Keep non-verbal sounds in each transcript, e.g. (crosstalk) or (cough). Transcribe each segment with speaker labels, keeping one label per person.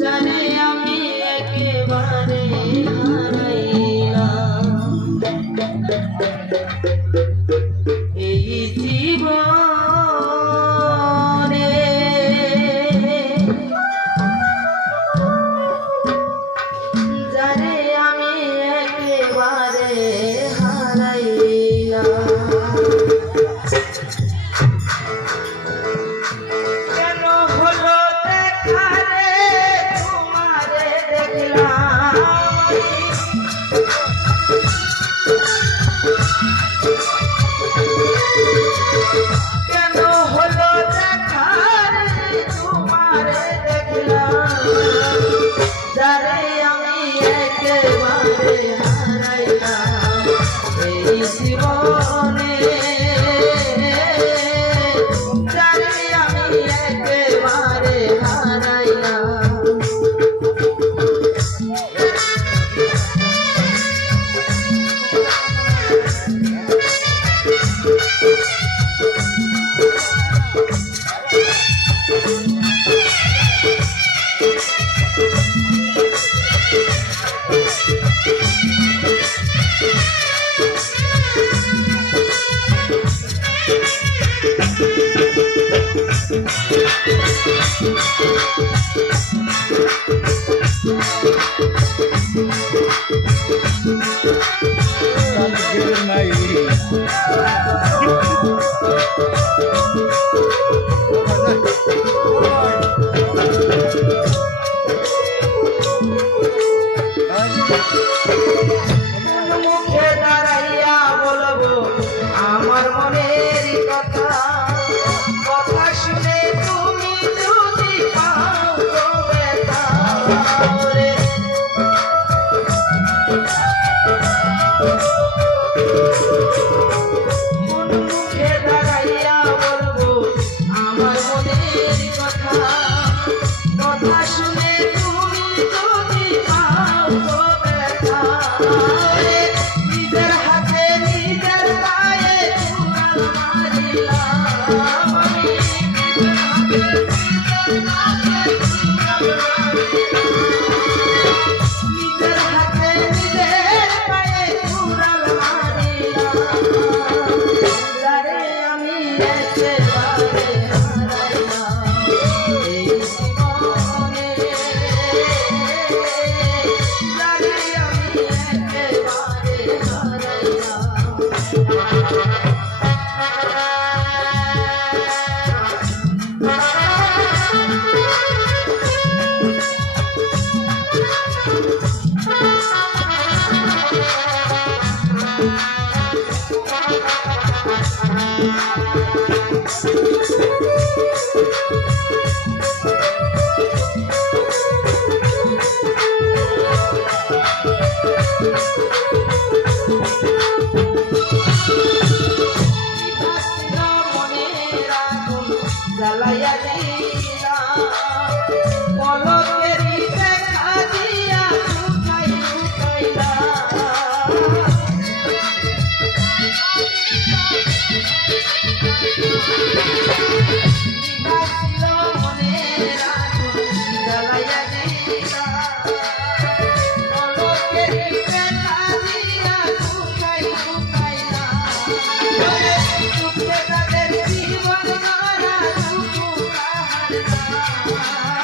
Speaker 1: जनया में के बारे Música (laughs) ah,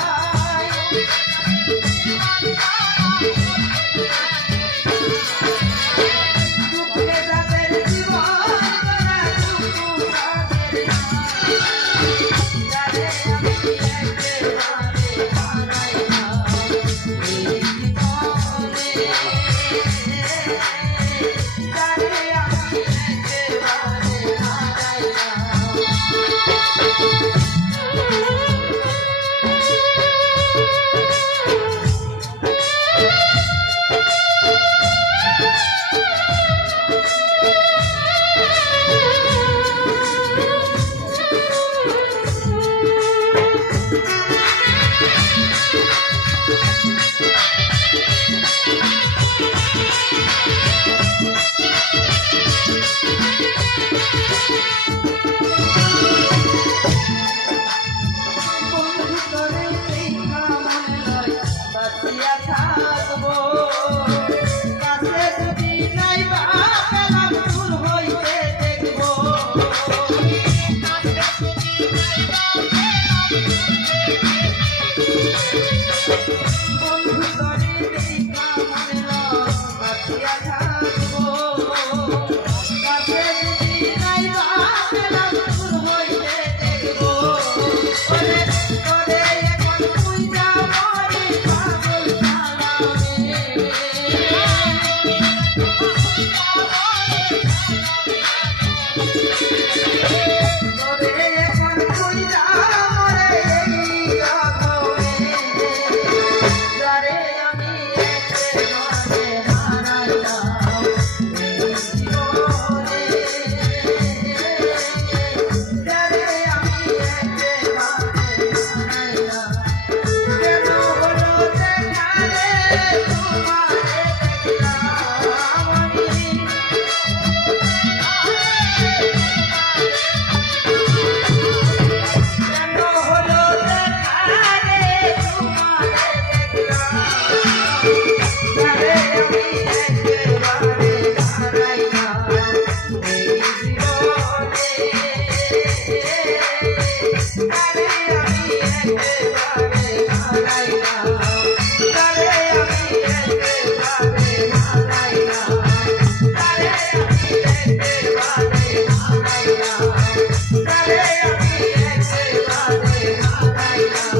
Speaker 1: Oh.